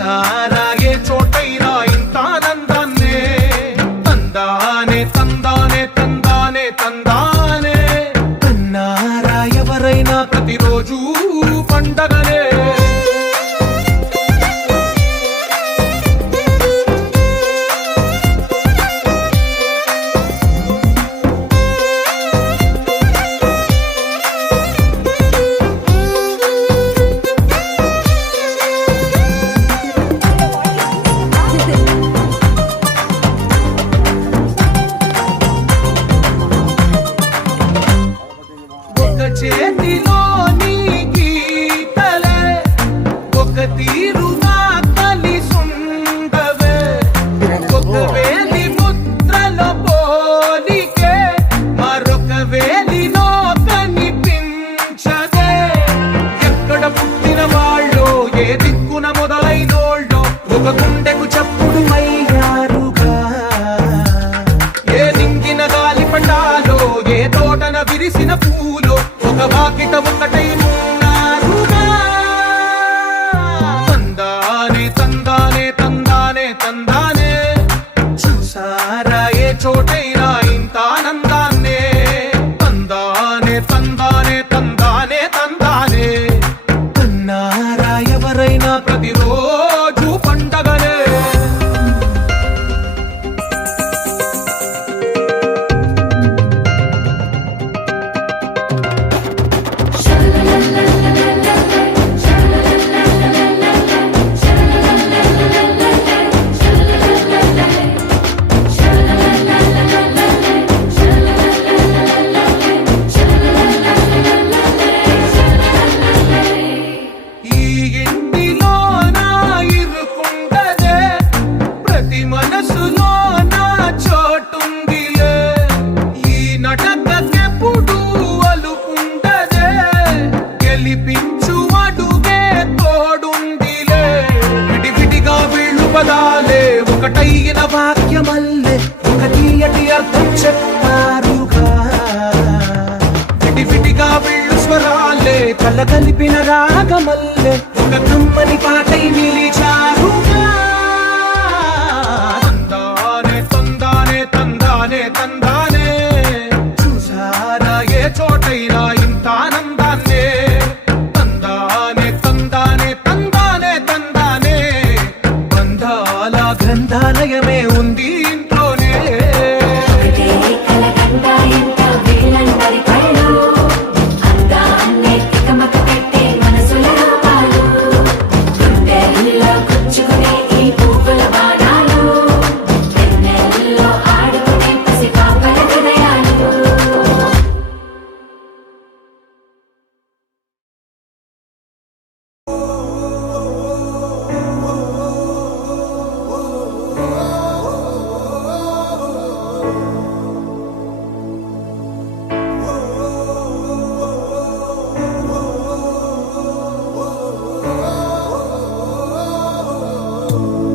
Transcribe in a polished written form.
చూసారా ఏ చోటైనా ఇంత ఆనందాన్నే తందానే తందానే తందానే తందానే అన్నారా ఎవరైనా ప్రతిరోజు పండగనే చేతిలోని గీతలే ఒక తీరుగా కలిసుండవే ఒక వేలి ముద్రలో పోలికే మరొక వేలిలో కనిపించదే ఎక్కడ పుట్టిన వాళ్ళో ఏ దిక్కున మొదలైనోళ్ళో ఒక గుండెకు చప్పుడు అయ్యారుగా ఏ నింగిన గాలి పటాలో ఏ తోటన విరిసిన పూలో ఒక వాకిట ఒకటై ఉన్నారుగా తందానే తందానే తందానే తందానే చూసారా ఏ చోటైనా ఇంత ఆనందాన్నే తందానే తందానే తందానే తందానే అన్నారా ఎవరైనా ప్రతిరోజు పండగనే మనసులో నా చోటుందిలే ఈ నటకెప్పుడు అలుపుండదే గెలిపించు అడుగే తోడుందిలే విడివిడిగా వీళ్ళు పదాలే ఒకటైన వాక్యమల్లే ఒక తీయటి అర్థం చెప్పారుగా విడివిడిగా వీళ్ళు స్వరాలే కలగలిపిన రాగమల్లే ఒక కమ్మని